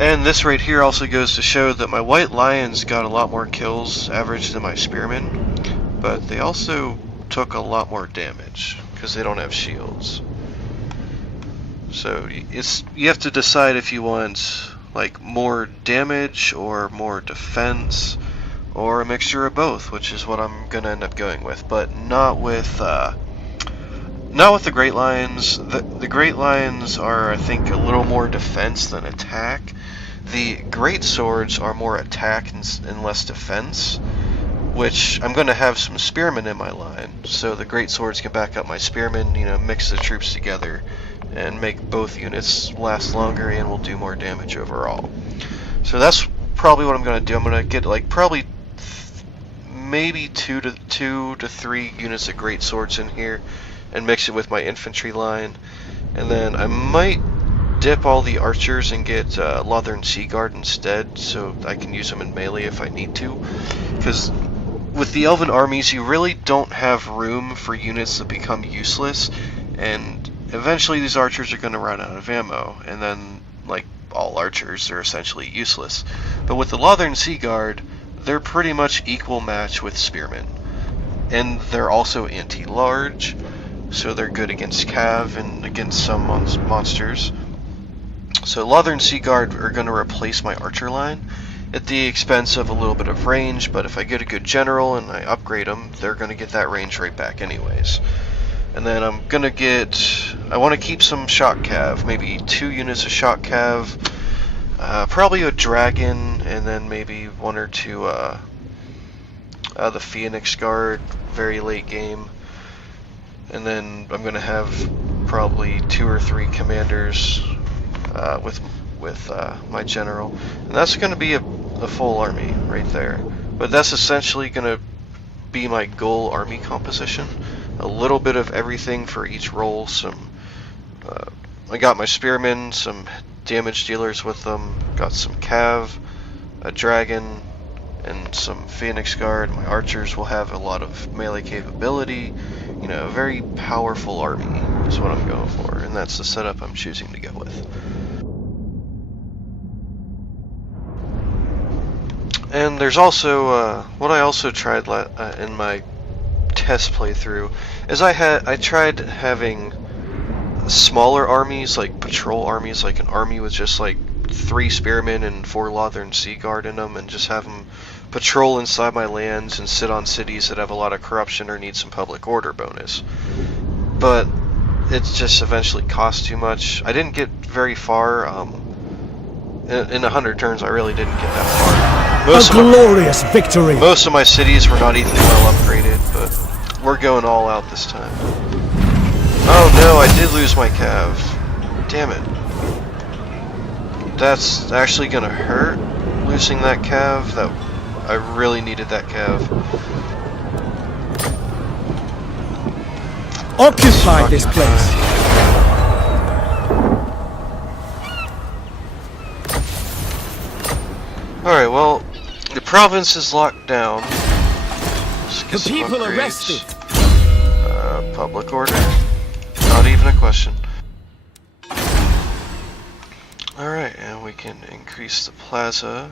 And this right here also goes to show that my White Lions got a lot more kills average than my Spearmen, but they also took a lot more damage because they don't have shields. So you have to decide if you want like more damage or more defense or a mixture of both, which is what I'm gonna end up going with, but not with the Great Lions. The Great Lions are, I think, a little more defense than attack. The Great Swords are more attack and less defense, which I'm going to have some Spearmen in my line, so the Great Swords can back up my Spearmen, you know, mix the troops together, and make both units last longer and will do more damage overall. So that's probably what I'm going to do. I'm going to get like probably maybe 2 to 3 units of Great Swords in here, and mix it with my infantry line, and then I might dip all the archers and get Lothern Seaguard instead, so I can use them in melee if I need to, because with the Elven armies you really don't have room for units that become useless, and eventually these archers are going to run out of ammo, and then, like all archers, they're essentially useless. But with the Lothern Seaguard, they're pretty much equal match with Spearmen, and they're also anti-large, so they're good against cav and against some monsters. So Lothern Seaguard are going to replace my archer line at the expense of a little bit of range, but if I get a good general and I upgrade them, they're going to get that range right back anyways. And then I'm going to get, I want to keep some shock cav, maybe 2 units of shock cav, probably a dragon, and then maybe 1 or 2 the Phoenix Guard, very late game. And then I'm going to have probably 2 or 3 commanders with my general, and that's going to be a full army right there. But that's essentially going to be my goal army composition. A little bit of everything for each role. I got my spearmen, some damage dealers with them, got some cav, a dragon, and some Phoenix Guard. My archers will have a lot of melee capability. You know, a very powerful army is what I'm going for, and that's the setup I'm choosing to go with. And there's also what I also tried in my test playthrough is I tried having smaller armies, like patrol armies, like an army with just like 3 spearmen and 4 Lothern Seaguard in them, and just have them patrol inside my lands and sit on cities that have a lot of corruption or need some public order bonus. But it just eventually cost too much. I didn't get very far. In 100 turns, I really didn't get that far. Glorious victory! Most of my cities were not even well upgraded, but we're going all out this time. Oh no, I did lose my cav. Damn it. That's actually gonna hurt, losing that cav. That I really needed that cav. Occupy this place! Alright, well, the province is locked down. The people arrested! Public order. Not even a question. Alright, and we can increase the plaza.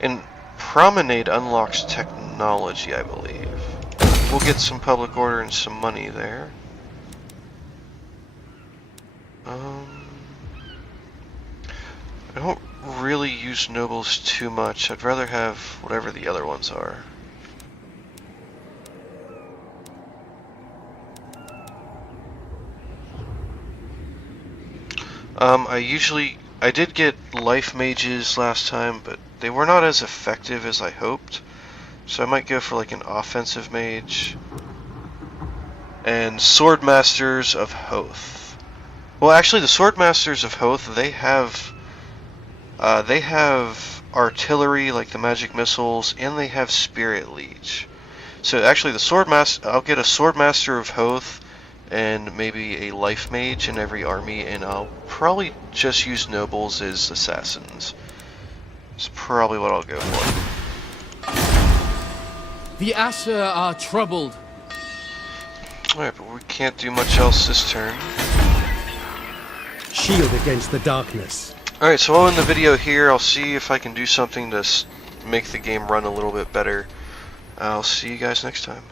And Promenade unlocks technology, I believe. We'll get some public order and some money there. I don't really use nobles too much. I'd rather have whatever the other ones are. I did get life mages last time, but they were not as effective as I hoped. So I might go for like an offensive mage. And Swordmasters of Hoth. Well, actually the Swordmasters of Hoth, they have They have artillery like the magic missiles, and they have Spirit Leech. So actually, I'll get a Swordmaster of Hoth and maybe a Life Mage in every army, and I'll probably just use nobles as assassins. That's probably what I'll go for. The Asher are troubled. Alright, but we can't do much else this turn. Shield against the darkness. Alright, so I'll end the video here. I'll see if I can do something to make the game run a little bit better. I'll see you guys next time.